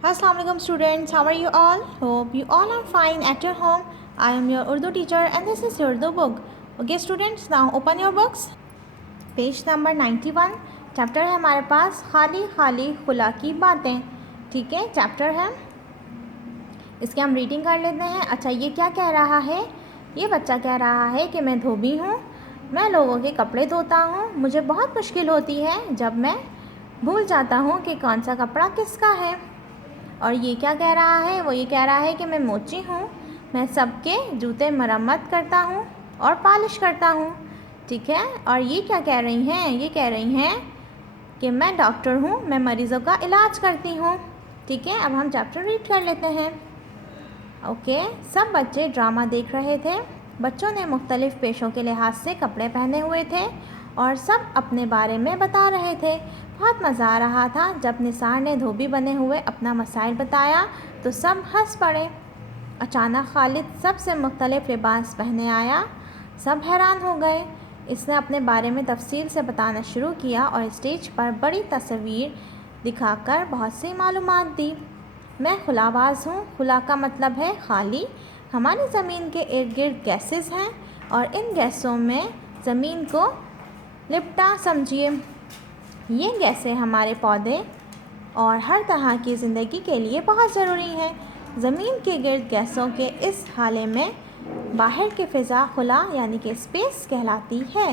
Assalamualaikum students, how are you all? Hope you all are fine at your home. I am your Urdu teacher and this is your Urdu book. Okay students, now open your books. Page number 91 chapter है हमारे पास खाली खाली खुला की बातें। ठीक है, chapter है, इसके हम रीडिंग कर लेते हैं। अच्छा, ये क्या कह रहा है? ये बच्चा कह रहा है कि मैं धोबी हूँ, मैं लोगों के कपड़े धोता हूँ, मुझे बहुत मुश्किल होती है जब मैं भूल जाता हूँ कि कौन सा कपड़ा किसका है। और ये क्या कह रहा है? वो ये कह रहा है कि मैं मोची हूँ, मैं सबके जूते मरम्मत करता हूँ और पॉलिश करता हूँ। ठीक है, और ये क्या कह रही हैं? ये कह रही हैं कि मैं डॉक्टर हूँ, मैं मरीज़ों का इलाज करती हूँ। ठीक है, अब हम चैप्टर रीड कर लेते हैं। ओके, सब बच्चे ड्रामा देख रहे थे। बच्चों ने मुख्तलिफ़ पेशों के लिहाज से कपड़े पहने हुए थे और सब अपने बारे में बता रहे थे। बहुत मज़ा आ रहा था। जब निसार ने धोबी बने हुए अपना मसाइल बताया तो सब हंस पड़े। अचानक खालिद सबसे मुख्तलिफ़ लिबास पहने आया। सब हैरान हो गए। इसने अपने बारे में तफसील से बताना शुरू किया और स्टेज पर बड़ी तस्वीर दिखाकर बहुत सी मालूमात दी। मैं खुलाबाज हूँ। खुला का मतलब है खाली। हमारी ज़मीन के इर्द गिर्द गैसेस हैं और इन गैसों में ज़मीन को लिपटा समझिए। ये गैसें हमारे पौधे और हर तरह की ज़िंदगी के लिए बहुत ज़रूरी हैं। ज़मीन के गिर्द गैसों के इस हाले में बाहर की फ़िज़ा खुला यानी कि स्पेस कहलाती है।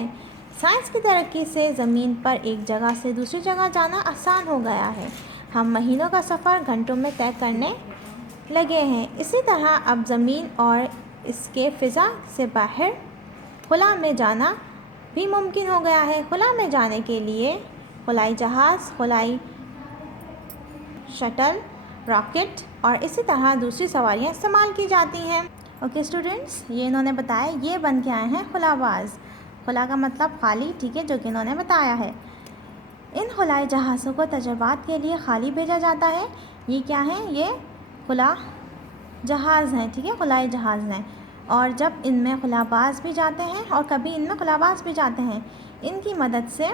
साइंस की तरक्की से ज़मीन पर एक जगह से दूसरी जगह जाना आसान हो गया है। हम महीनों का सफ़र घंटों में तय करने लगे हैं। इसी तरह अब ज़मीन और इसके फ़िज़ा से बाहर खुला में जाना भी मुमकिन हो गया है। खुला में जाने के लिए खुलाई जहाज़, खुलाई शटल, रॉकेट और इसी तरह दूसरी सवारियाँ इस्तेमाल की जाती हैं। ओके स्टूडेंट्स, ये इन्होंने बताया, ये बन के आए हैं खुलाबाज। खुला का मतलब खाली, ठीक है, जो कि इन्होंने बताया है। इन खुलाई जहाज़ों को तजर्बात के लिए खाली भेजा जाता है। ये क्या है? ये खुला जहाज़ हैं, ठीक है, खुलाई जहाज़ हैं। और जब इनमें खुलाबाज भी जाते हैं और कभी इनमें खुलाबाज भी जाते हैं, इनकी मदद से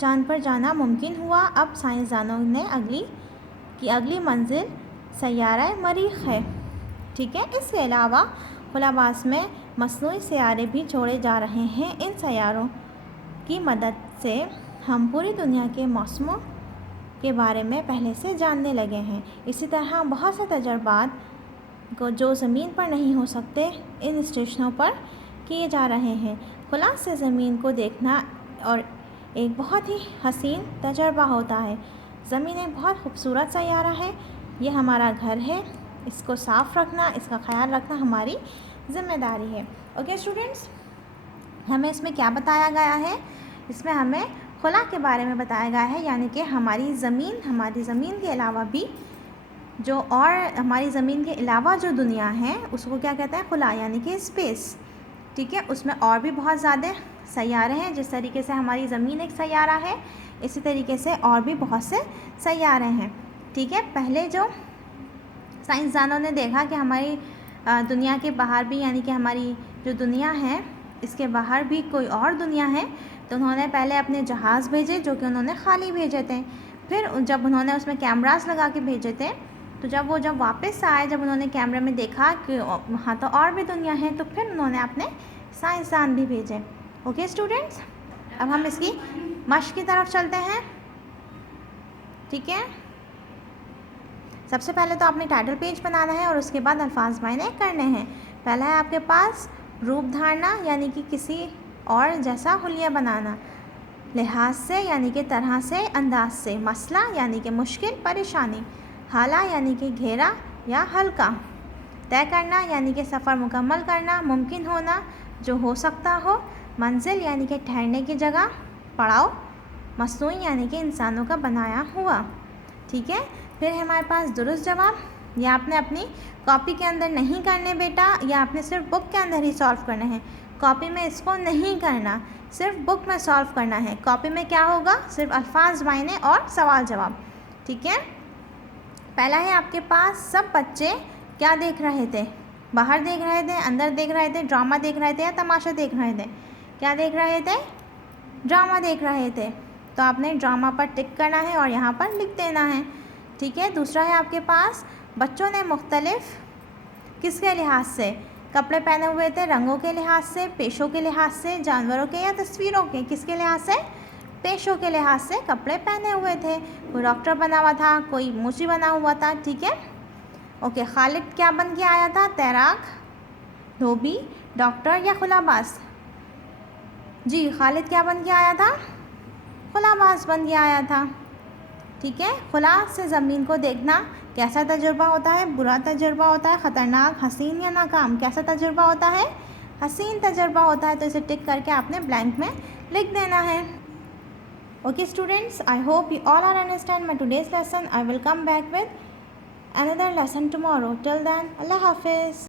चाँद पर जाना मुमकिन हुआ। अब साइंसदानों ने अगली मंजिल सैयारा मरीख है। ठीक है, इसके अलावा खुलाबाज में मसनूई सियारे भी छोड़े जा रहे हैं। इन सैयारों की मदद से हम पूरी दुनिया के मौसमों के बारे में पहले से जानने लगे हैं। इसी तरह बहुत से तजर्बात को जो ज़मीन पर नहीं हो सकते इन स्टेशनों पर किए जा रहे हैं। खुला से ज़मीन को देखना और एक बहुत ही हसीन तजर्बा होता है। ज़मीन एक बहुत खूबसूरत सैयारा है। ये हमारा घर है। इसको साफ़ रखना, इसका ख़याल रखना हमारी ज़िम्मेदारी है। ओके स्टूडेंट्स, हमें इसमें क्या बताया गया है? इसमें हमें खुला के बारे में बताया गया है, यानी कि हमारी ज़मीन के अलावा भी जो और हमारी ज़मीन के अलावा जो दुनिया है उसको क्या कहते हैं? खुला, यानी कि स्पेस। ठीक है, उसमें और भी बहुत ज़्यादा सैयारे हैं। जिस तरीके से हमारी ज़मीन एक सैयारा है, इसी तरीके से और भी बहुत से सैयारे हैं। ठीक है, पहले जो साइंसदानों ने देखा कि हमारी दुनिया के बाहर भी, यानी कि हमारी जो दुनिया है इसके बाहर भी कोई और दुनिया है, तो उन्होंने पहले अपने जहाज़ भेजे जो कि उन्होंने खाली भेजे थे। फिर जब उन्होंने उसमें कैमरास लगा के भेजे थे, तो जब वापस आए, जब उन्होंने कैमरे में देखा कि वहाँ तो और भी दुनिया है, तो फिर उन्होंने अपने साइंसदान भी भेजे। ओके स्टूडेंट्स, अब हम इसकी मश्क की तरफ चलते हैं। ठीक है, सबसे पहले तो आपने टाइटल पेज बनाना है और उसके बाद अल्फाज मायने करने हैं। पहला है आपके पास रूप धारणा, यानी कि किसी और जैसा हुलिया बनाना। लिहाज से, यानी कि तरह से, अंदाज से। मसला, यानी कि मुश्किल, परेशानी। हाला, यानी कि घेरा या हल्का। तय करना, यानी कि सफ़र मुकम्मल करना, मुमकिन होना, जो हो सकता हो। मंजिल, यानी कि ठहरने की जगह। पड़ाव, मसनूई, यानी कि इंसानों का बनाया हुआ। ठीक है, फिर है हमारे पास दुरुस्त जवाब। ये आपने अपनी कॉपी के अंदर नहीं करने बेटा, या आपने सिर्फ बुक के अंदर ही सॉल्व करने हैं। कॉपी में इसको नहीं करना, सिर्फ बुक में सॉल्व करना है। कॉपी में क्या होगा? सिर्फ अल्फाज मायने और सवाल जवाब। ठीक है, पहला है आपके पास, सब बच्चे क्या देख रहे थे? बाहर देख रहे थे, अंदर देख रहे थे, ड्रामा देख रहे थे या तमाशा देख रहे थे? क्या देख रहे थे? ड्रामा देख रहे थे। तो आपने ड्रामा पर टिक करना है और यहाँ पर लिख देना है। ठीक है। दूसरा है आपके पास, बच्चों ने मुख्तलिफ किसके लिहाज से कपड़े पहने हुए थे, रंगों के लिहाज से, पेशों के लिहाज से, जानवरों के या तस्वीरों के, किसके लिहाज से, पेशों के लिहाज से कपड़े पहने हुए थे। कोई डॉक्टर बना हुआ था, कोई मूसी बना हुआ था, ठीक है। ओके, खालिद क्या बन के आया था, तैराक, धोबी, डॉक्टर या खुलाबाज? जी, खालिद क्या बन के आया था, खुलाबाज बन के आया था, ठीक है। खुला से ज़मीन को देखना कैसा तजुर्बा होता है, बुरा तजुर्बा होता है, ख़तरनाक, हसीन या नाकाम? कैसा तजुर्बा होता है, हसीन तजुर्बा होता है। तो इसे टिक करके आपने ब्लैंक में लिख देना है। Okay students, I hope you all are understand my today's lesson. I will come back with another lesson tomorrow. Till then, Allah Hafiz.